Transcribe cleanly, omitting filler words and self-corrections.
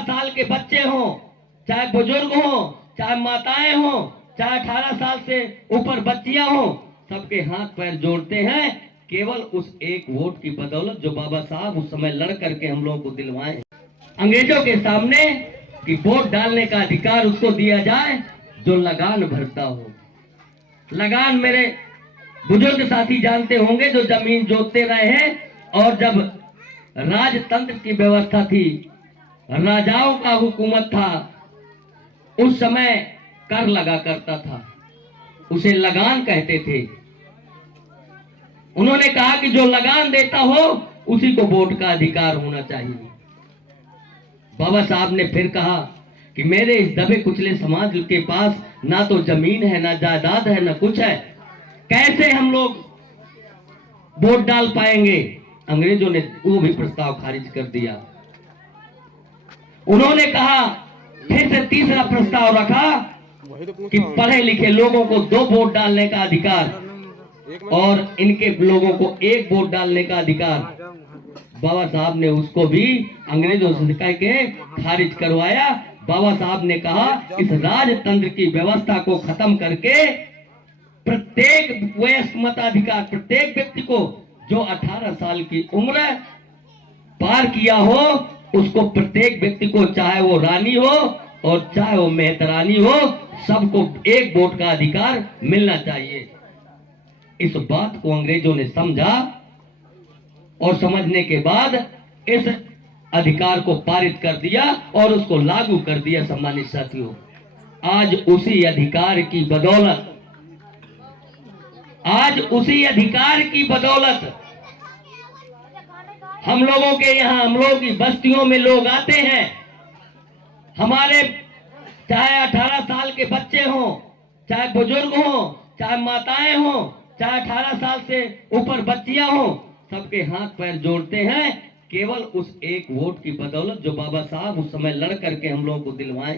साल के बच्चे हों, चाहे बुजुर्ग हों, चाहे माताएं हों, चाहे 18 साल से ऊपर बच्चियां हों, सबके हाथ पैर जोड़ते हैं केवल उस एक वोट की बदौलत जो बाबा साहब उस समय लड़ करके हम लोगों को दिलवाए। अंग्रेजों के सामने कि वोट डालने का अधिकार उसको दिया जाए जो लगान भरता हो। लगान मेरे बुजुर्ग साथी जानते होंगे जो जमीन जोतते रहे हैं। और जब राजतंत्र की व्यवस्था थी, राजाओं का हुकूमत था, उस समय कर लगा करता था, उसे लगान कहते थे। उन्होंने कहा कि जो लगान देता हो उसी को वोट का अधिकार होना चाहिए। बाबा साहब ने फिर कहा कि मेरे इस दबे कुचले समाज के पास ना तो जमीन है, ना जायदाद है, ना कुछ है, कैसे हम लोग वोट डाल पाएंगे। अंग्रेजों ने वो भी प्रस्ताव खारिज कर दिया। उन्होंने कहा, फिर से तीसरा प्रस्ताव रखा कि पढ़े लिखे लोगों को 2 वोट डालने का अधिकार और इनके लोगों को 1 वोट डालने का अधिकार। बाबा साहब ने उसको भी अंग्रेजों से कह के खारिज करवाया। बाबा साहब ने कहा इस राजतंत्र की व्यवस्था को खत्म करके प्रत्येक वयस्क मताधिकार, प्रत्येक व्यक्ति को जो 18 साल की उम्र पार किया हो उसको, प्रत्येक व्यक्ति को, चाहे वो रानी हो और चाहे वो मेहतरानी हो, सबको 1 वोट का अधिकार मिलना चाहिए। इस बात को अंग्रेजों ने समझा और समझने के बाद इस अधिकार को पारित कर दिया और उसको लागू कर दिया। सम्मानित साथियों, आज उसी अधिकार की बदौलत, आज उसी अधिकार की बदौलत हम लोगों के यहाँ, हम लोगों की बस्तियों में लोग आते हैं। हमारे चाहे 18 साल के बच्चे हों, चाहे बुजुर्ग हों, चाहे माताएं हों, चाहे 18 साल से ऊपर बच्चियां हों, सबके हाथ पैर जोड़ते हैं केवल उस एक वोट की बदौलत जो बाबा साहब उस समय लड़ करके हम लोगों को दिलवाए।